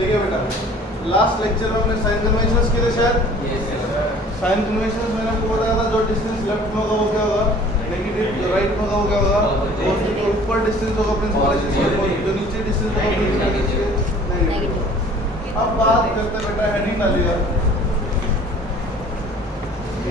देखिए बेटा, last lecture में हमने साइन कन्वेंशंस किए थे शायद। साइन कन्वेंशंस मैंने आपको बताया था, जो डिस्टेंस लेफ्ट में होगा वो क्या होगा नेगेटिव, जो राइट में होगा वो क्या होगा पॉजिटिव, जो ऊपर डिस्टेंस होगा प्रिंसिपल एक्सिस के पॉजिटिव, जो नीचे डिस्टेंस होगा प्रिंसिपल एक्सिस के नेगेटिव। अब बात करते हैं बेटा हेडिंग डालिएगा,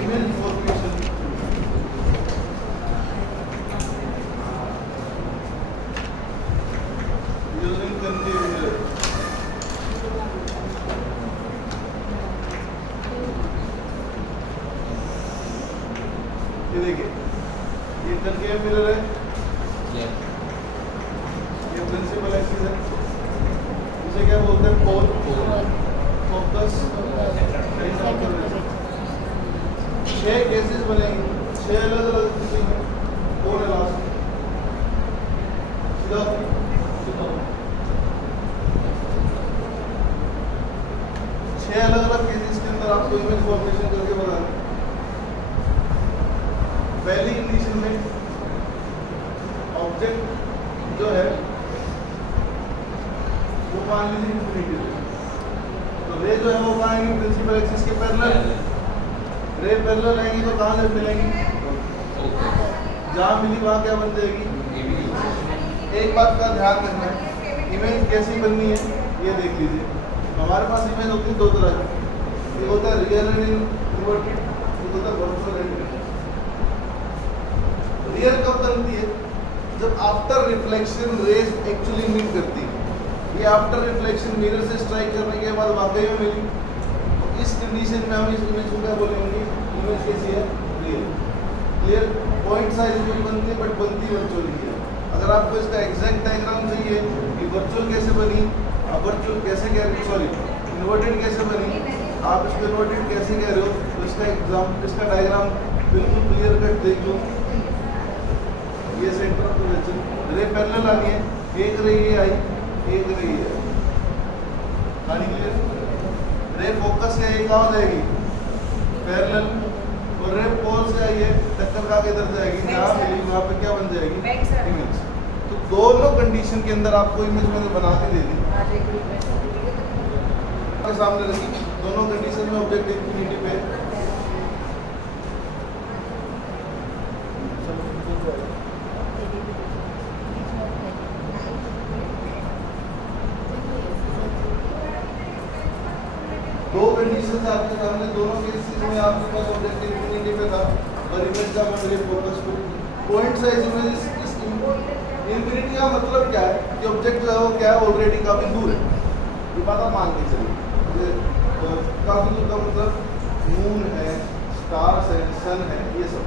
इमेज फॉर्मेशन। यूजिंग कंटिन्यूअस, ये देखिए ये कंकेव मिरर है, ये प्रिंसिपल एक्सिस है, इसे क्या बोलते हैं पोल, फोकस, छह केसेस बनेंगे, छह अलग अलग स्थिति में पोल है लास्ट सीधा छह अलग अलग केसेस के अंदर आपको इमेज फॉर्मेशन करके बताना। पहली कंडीशन में ऑब्जेक्ट जो है वो मान लीजिए इंफिनिटी है, तो रे जो है वो कहाँ आएंगी प्रिंसिपल एक्सिस के पैरेलल, रे पैरेलल आएंगी तो कहाँ से मिलेंगी, जहाँ मिली वहाँ क्या बन जाएगी। एक बात का ध्यान रखना है, इमेज कैसी बननी है ये देख लीजिए। हमारे पास इमेज होती है दो तरह की, एक होता है रियल एंड इन्वर्टेड, एक होता है वर्चुअल एंड इन्वर्टेड। रियल कब बनती है, जब after reflection rays actually meet करती है, ये आफ्टर रिफ्लेक्शन मिरर से स्ट्राइक करने के बाद वाकई में मिली, तो इस कंडीशन में हम इस इमेज को क्या बोलेंगे, इमेज कैसी है रियल। क्लियर, पॉइंट साइज भी बनती है बट बनती वर्चुअल ही है। अगर आपको इसका एग्जैक्ट डायग्राम चाहिए कि वर्चुअल कैसे बनी, वर्चुअल कैसे कह रहे, सॉरी इन्वर्टेड कैसे बनी, आप इसको इन्वर्टेड कैसे कह रहे हो, तो इसका डायग्राम बिल्कुल क्लियर कट देख लो। ये सेंटर ऑफ रे पैरेलल आनी है, एक रे ये आई, एक रे ये आई, आनी क्लियर। रे फोकस है, ये कहाँ जाएगी पैरेलल, और रे पोल से आई है टक्कर खा के इधर जाएगी, जहाँ मिली वहाँ पे क्या बन जाएगी इमेज। तो दोनों कंडीशन के अंदर आपको इमेज मैंने बना के दे दी, सामने रखी, दोनों कंडीशन में ऑब्जेक्ट इंफिनिटी पे, दो कंडीशन आपके सामने, दोनों केसेस में आपके पास ऑब्जेक्ट इंफिनिटी पे था और इमेज का मेरे फोकस पे। पॉइंट साइज इमेज इंफिनिटी का मतलब क्या है कि ऑब्जेक्ट जो है वो क्या है ऑलरेडी काफी दूर है, ये बात आप मान के चलिए। काफी दूर का मतलब मून है, स्टार्स है, सन है, ये सब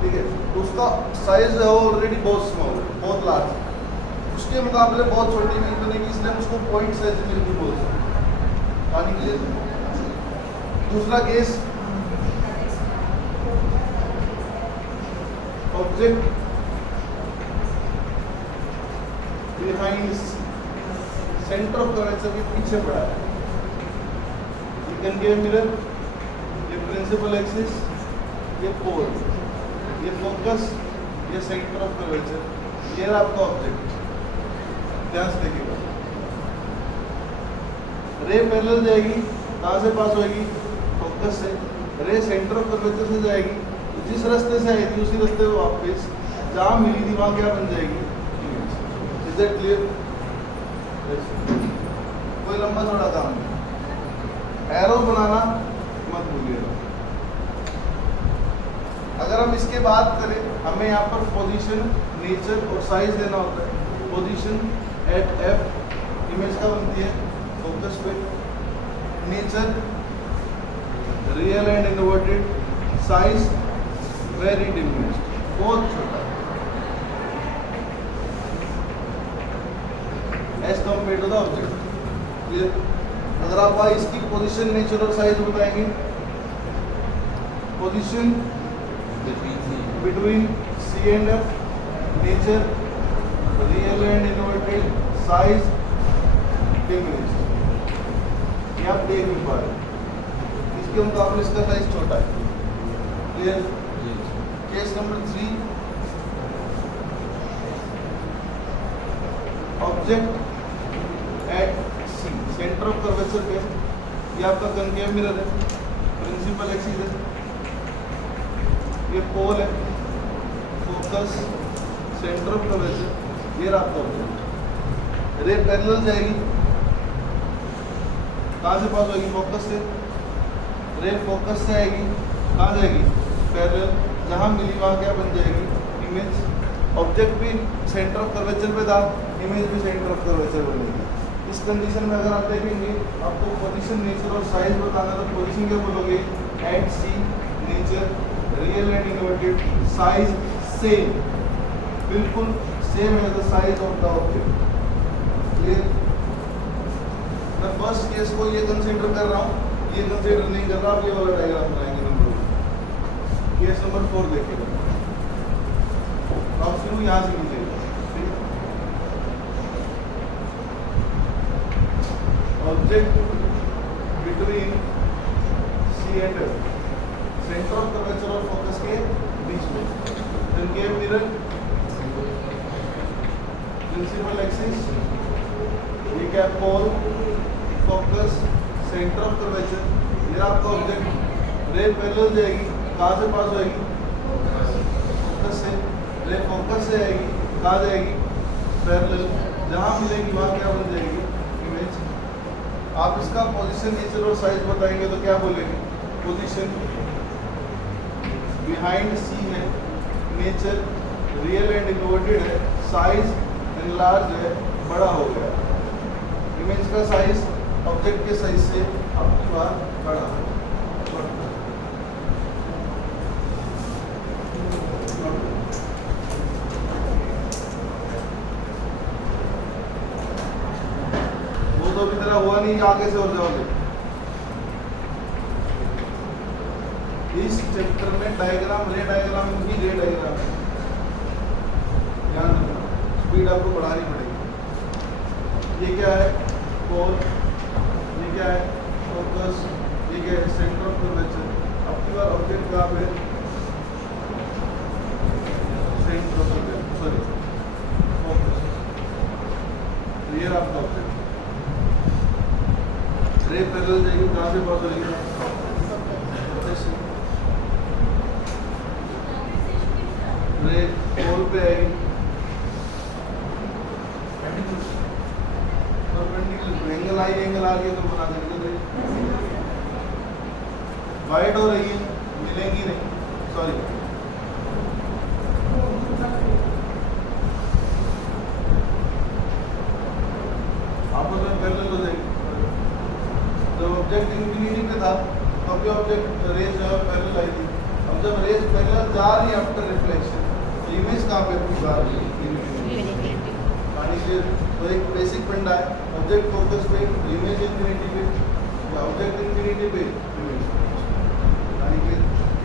ठीक है, तो उसका साइज है ऑलरेडी बहुत स्मॉल है, बहुत लार्ज है, उसके मुकाबले बहुत छोटी इमेज बनेगी, इसलिए उसको पॉइंट साइज इमेज भी बोल सकते हैं। पानी के लिए दूसरा case, object behind centre of curvature के पीछे पड़ा है, ये कनकेव मिरर, ये प्रिंसिपल एक्सिस, ये पोल, ये फोकस, ये सेंटर ऑफ कर्वेचर, ये रहा आपका ऑब्जेक्ट। ध्यान से देखिएगा, रे पैरेलल जाएगी, कहाँ से पास होएगी फोकस से, रे सेंटर ऑफ कर्वेचर से जाएगी, तो जिस रास्ते से आई थी उसी रास्ते में वापस जहाँ मिली थी वहाँ क्या बन जाएगी इमेज। Is that clear? कोई लंबा थोड़ा काम नहीं, एरो बनाना मत भूलिएगा। अगर हम इसके बात करें, हमें यहाँ पर पोजीशन, नेचर और साइज देना होता है। पोजीशन एट एफ इमेज का बनती है फोकस पे, nature real and inverted, size very diminished, बहुत छोटा as compare to the object. Clear? अगर आप इसकी पोजीशन, नेचर और साइज बताएंगे, position between C and F, nature real and inverted, size diminished, ये आप देख नहीं पा रहे, इसके मुकाबले इसका साइज छोटा है। Clear? Case number 3, object at C, centre of curvature पे ये आपका कनकेव मिरर है, प्रिंसिपल एक्सिस है, ये पोल है, फोकस, सेंटर ऑफ कर्वेचर, ये आपका ऑब्जेक्ट। रे पैरेलल जाएगी, कहाँ से पास होगी? फोकस से। रे फोकस से आएगी, कहाँ जाएगी? पैरेलल, जहाँ मिली वहाँ क्या बन जाएगी? इमेज। ऑब्जेक्ट भी सेंटर ऑफ कर्वेचर पे था, इमेज भी सेंटर ऑफ कर्वेचर बनेगी। इस कंडीशन में अगर आप देखेंगे आपको पोजीशन, नेचर और साइज बताना, तो पोजीशन क्या बोलोगे? At C, nature real and inverted, size same, बिल्कुल सेम है the size of the object. Clear? मैं फर्स्ट केस को ये कंसीडर कर रहा हूँ, ये कंसीडर नहीं कर रहा, आप ये वाला डायग्राम बनाएंगे नंबर 2। केस नंबर 4 देखिएगा, आप शुरू यहाँ से लीजिएगा। Object between C and F, centre of curvature और फोकस के बीच में, कनकेव मिरर, प्रिंसिपल एक्सिस, ये क्या? Pole, focus, centre of curvature, ये आपका ऑब्जेक्ट। रे पैरेलल जाएगी, कहाँ से पास होएगी? फोकस से। रे फोकस से आएगी, कहाँ जाएगी? पैरेलल, जहाँ मिलेगी वहाँ क्या बन जाएगी? इमेज। आप इसका पोजीशन, नेचर और साइज बताएंगे तो क्या बोलेंगे? पोजीशन बिहाइंड सी है, नेचर रियल एंड इन्वर्टेड है, साइज एनलार्ज है, बड़ा हो गया। इमेज का साइज ऑब्जेक्ट के साइज से आपकी बार बड़ा है। वो तो अभी तरह हुआ नहीं, आगे से और जाओगे। इस चैप्टर में डायग्राम, रे डायग्राम की रे डायग्राम है, ध्यान रखना, स्पीड आपको बढ़ानी पड़ेगी। ये क्या है? पोल, ये क्या है? फोकस, ये क्या है? Centre of curvature. आपकी बार ऑब्जेक्ट कहाँ पे? Centre of curvature, sorry focus, rear आपका ऑब्जेक्ट। रे पैरेलल जाएगी, कहाँ से पास होगी? रे पोल पे आएगी, एंगल आई, एंगल आ गया तो बना देंगे। वाइड हो रही है, मिलेंगी नहीं, सॉरी आपस में पैरेलल हो जाएगी। जब ऑब्जेक्ट इंफिनिटी पे था तब भी ऑब्जेक्ट रेज जो है पैरेलल आई थी। अब जब रेज पैरेलल जा रही है आफ्टर रिफ्लेक्शन, तो इमेज कहाँ पे अपनी जा रही है? तो एक बेसिक फंडा है, ऑब्जेक्ट फोकस पे, इमेज इंफिनिटी पे, ऑब्जेक्ट इंफिनिटी पे, इमेज। यानी कि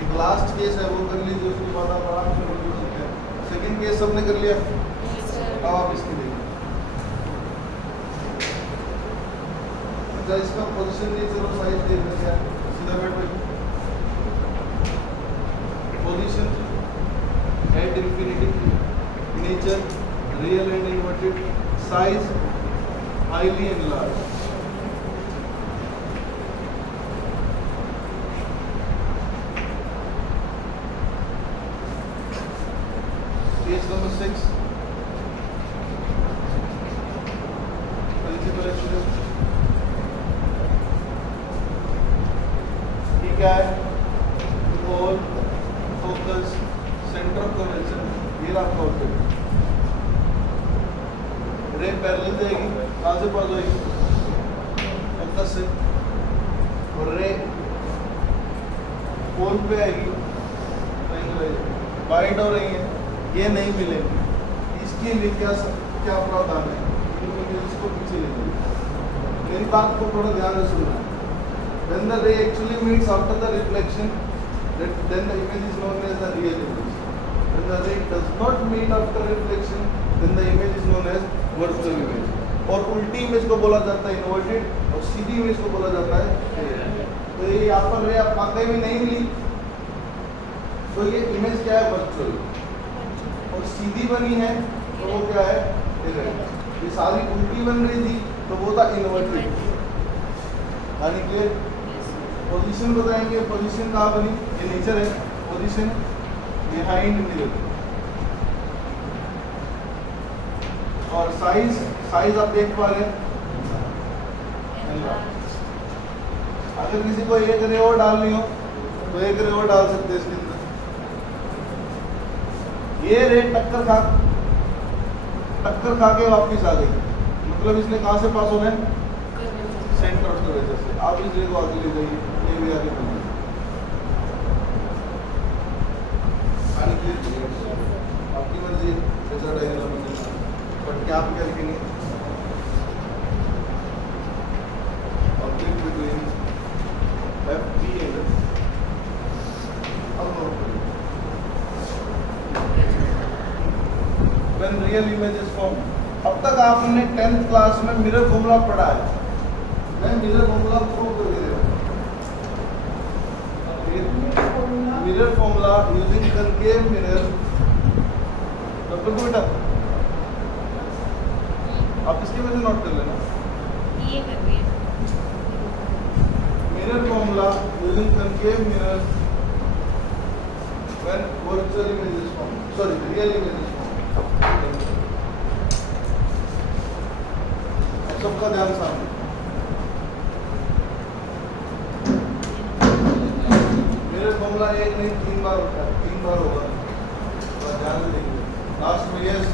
एक लास्ट केस है, वो कर लीजिए, उसके बाद आप आराम से कर सकते हैं। सेकंड केस सबने कर लिया, अब आप इसकी देखिए। अच्छा, इसका पोजीशन, नेचर और साइज देख रहे हैं, सीधा बैठ। Position at infinity, nature real and inverted, size highly enlarge. Case number 6, principal axis. ये क्या है? Pole, focus, centre of curvature, ये आपका ऑब्जेक्ट। रे पैरेलल जाएगी, कहाँ से पास होएगी? फोकस से। और रे पोल पे आएगी, वाइड हो रही है, ये नहीं मिलेगी। इसके लिए क्या प्रावधान है? इसको पीछे ले जाइए। मेरी बात को थोड़ा ध्यान से सुनना। When the ray actually meets after the reflection, then the image is known as the real image. When the ray does not meet after reflection, then the image is known as virtual image. और उल्टी image को बोला जाता है inverted, और सीधी image को बोला जाता है। तो ये यहाँ पर रे आप वाकई में नहीं मिली, तो ये इमेज क्या है? वर्चुअल। और सीधी बनी है तो वो क्या है? इरेक्ट। ये सारी उल्टी बन रही थी तो वो था इन्वर्टेड। यानी क्लियर। पोजीशन बताएंगे, पोजीशन कहाँ बनी, ये नेचर है, पोजीशन बिहाइंड मिरर। और साइज, साइज आप देख पा रहे हैं, अगर किसी को एक रे और डालनी हो तो एक रे और डाल सकते हैं इसके अंदर। ये रे टक्कर खा के वापस आ गई, मतलब इसने कहाँ से पास होना है, सेंटर ऑफ द वजह से। आप इस रे को आगे ले जाइए, ये भी आगे बढ़ जाए। आपकी मर्जी कैसा डायग्राम बनेगा, बट क्या आप क्या लिखेंगे, object between FP and when real image is formed। अब तक आपने 10th क्लास में मिरर फॉर्मूला पढ़ा है, मैं मिरर फॉर्मूला प्रूव करके दे रहा हूँ। Mirror formula using concave mirror, doctor को बेटा आप इसकी वजह नोट कर लेना। Mirror formula using concave mirror when virtual image is formed, sorry, real image is formed। सबका ध्यान सामने। मिरर फॉर्मूला एक नहीं 3 बार होता है, 3 बार होगा, तो ध्यान से देखिए। लास्ट में यस,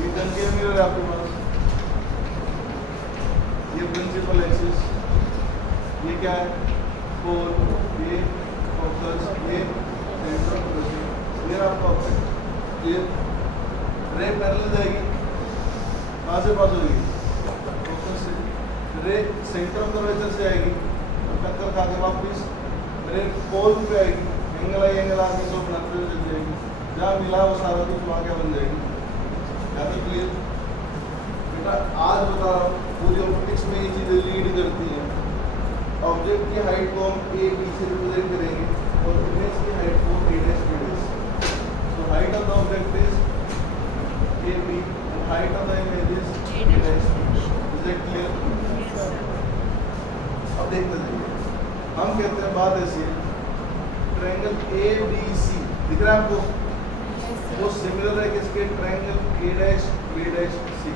ये concave mirror है आपके पास, ये प्रिंसिपल एक्सिस, ये क्या है, फोर, ये फोकस, ये सेंटर ऑफ फोकस, ये आपका ऑब्जेक्ट। ये रे पैरेलल जाएगी, कहाँ से पास होगी, फोकस से। रे सेंटर ऑफ कर्वेचर से आएगी, टक्कर खा के वापस रे पोल पे आएगी, एंगल आगे तो 90 चल जाएगी, जहाँ मिला वो सारा कुछ वहाँ क्या बन जाएगी। या तो क्लियर बेटा, आज बता रहा हूँ, पूरी ऑप्टिक्स में ये चीज़ें लीड करती हैं। ऑब्जेक्ट की हाइट को हम ए बी से रिप्रेजेंट करेंगे और इमेज की हाइट को A dash B dash. So height of the object is A B, height of the image is A dash B. Is it clear? अब देखते जाइए, हम कहते हैं बात ऐसी है, ट्रायंगल ए बी सी दिख रहा है आपको, वो सिमिलर है किसके, triangle A dash B dash C.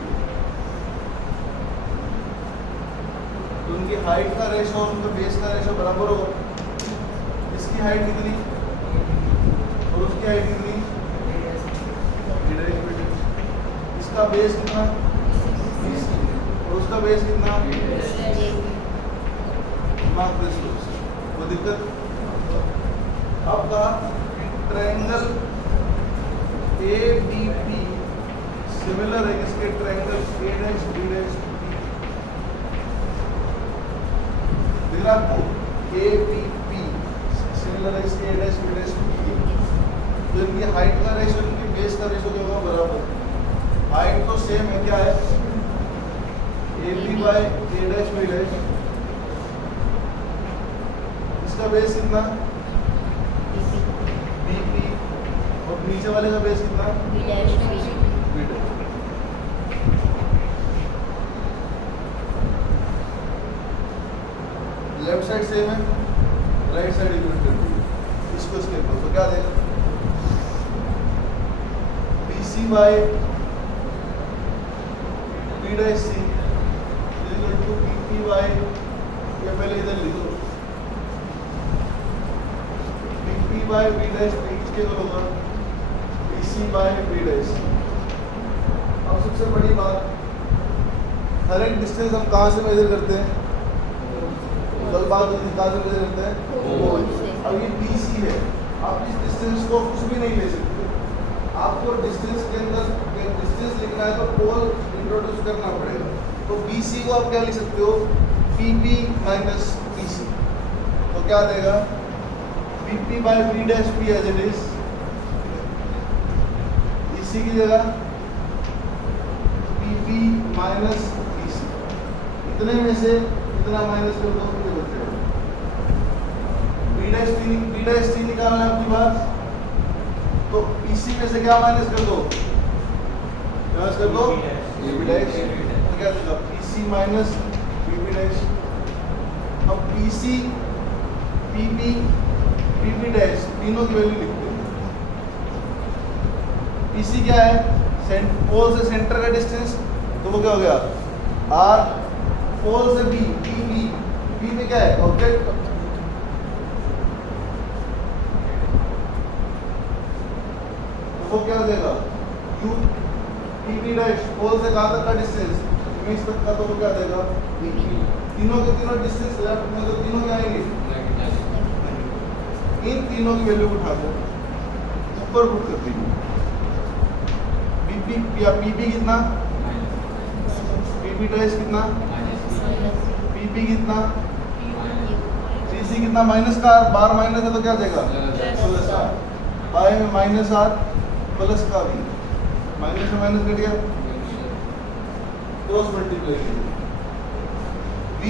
उनकी हाइट का रेशो और उनका बेस का रेशो बराबर होगा। इसकी हाइट कितनी और उसकी हाइट कितनी, इसका बेस कितना और उसका बेस कितना, वो दिक्कत। अब कहा triangle A B P similar है किसके, triangle A dash B dash आपको ए बी पी सिमिलर है इसके A dash B dash P. तो इनकी हाइट का रेशो, इनकी बेस का रेशो जो होगा बराबर। हाइट तो सेम है, क्या है, A B by A dash B dash. इसका बेस कितना, बी पी, और नीचे वाले का बेस कितना, B dash B dash. Left side same है, राइट साइड इक्वल कर दीजिए इसको, इसके ऊपर तो क्या देगा, BC by B dash C equal to BP by, ये पहले इधर लिखो, BP by B dash B किसके इक्वल होगा, BC बाय B डैश। अब सबसे बड़ी बात, हर एक डिस्टेंस हम कहाँ से मेजर करते हैं, कल बात कहाँ से मेजर करते हैं, अब ये BC है, आप इस डिस्टेंस को कुछ भी नहीं ले सकते। आपको डिस्टेंस के अंदर डिस्टेंस लिखना है तो पोल इंट्रोड्यूस करना पड़ेगा। तो BC को आप क्या लिख सकते हो, PP माइनस PC। तो क्या देगा, PP by B dash P as it is, इसी की जगह PP माइनस PC। इतने में से इतना माइनस कर दो, B डैश T निकालना है आपकी बात, तो PC में से क्या माइनस कर दो, माइनस कर दो B डैश। तो क्या देगा PC माइनस PP डैश। अब PC PP PP डैश तीनों की वैल्यू लिखते हैं। PC क्या है पोल से सेंटर का डिस्टेंस, तो वो क्या हो गया R, पोल से B B में क्या है ऑब्जेक्ट, तो वो क्या हो जाएगा U PP डैश पोल से कहाँ तक का डिस्टेंस इमेज तक का, तो वो क्या हो जाएगा तीनों के तीनों डिस्टेंस लेफ्ट में, तो तीनों क्या आएंगे, इन तीनों की वैल्यू उठा दो ऊपर पुट कर दी। BP या PP कितना, PP डैश कितना, PP कितना, PC कितना माइनस का R, बार माइनस है तो क्या जाएगा प्लस R, बाय में माइनस R प्लस का V, माइनस से माइनस कट गया, क्रॉस मल्टीप्लाई V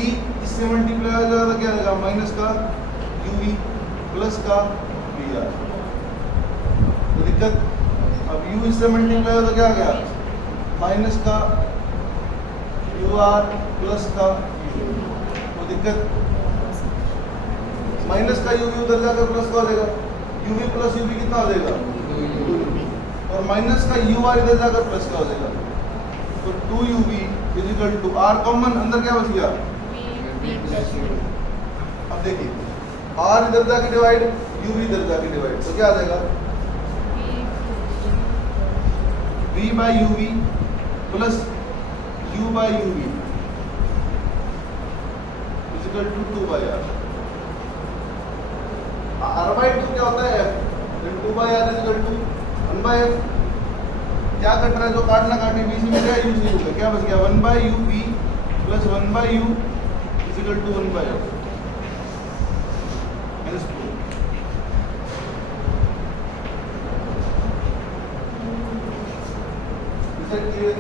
इससे मल्टीप्लाई हो जाएगा तो क्या आएगा माइनस का UV प्लस का VR। तो दिक्कत, अब U इससे मल्टीप्लाई हो तो क्या आ गया माइनस का UR प्लस का U। तो दिक्कत, माइनस का UV उधर जाकर प्लस का हो जाएगा, UV प्लस UV कितना हो जाएगा 2UV, और माइनस का UR इधर जाकर प्लस का हो जाएगा, तो 2UV is equal to R common अंदर क्या बच गया। अब देखिए R इधर जाके डिवाइड, UV इधर जाके डिवाइड, तो क्या आ जाएगा V by UV plus U by UV is equal to 2 by R। R by 2 क्या होता है F, then 2 by R is equal to 1 by F। क्या कट रहा है, जो काटना काटे, बीच में क्या यूज नहीं होगा, क्या बच गया 1 by UV plus 1 by U is equal to 1 by F minus 2। Is that clear?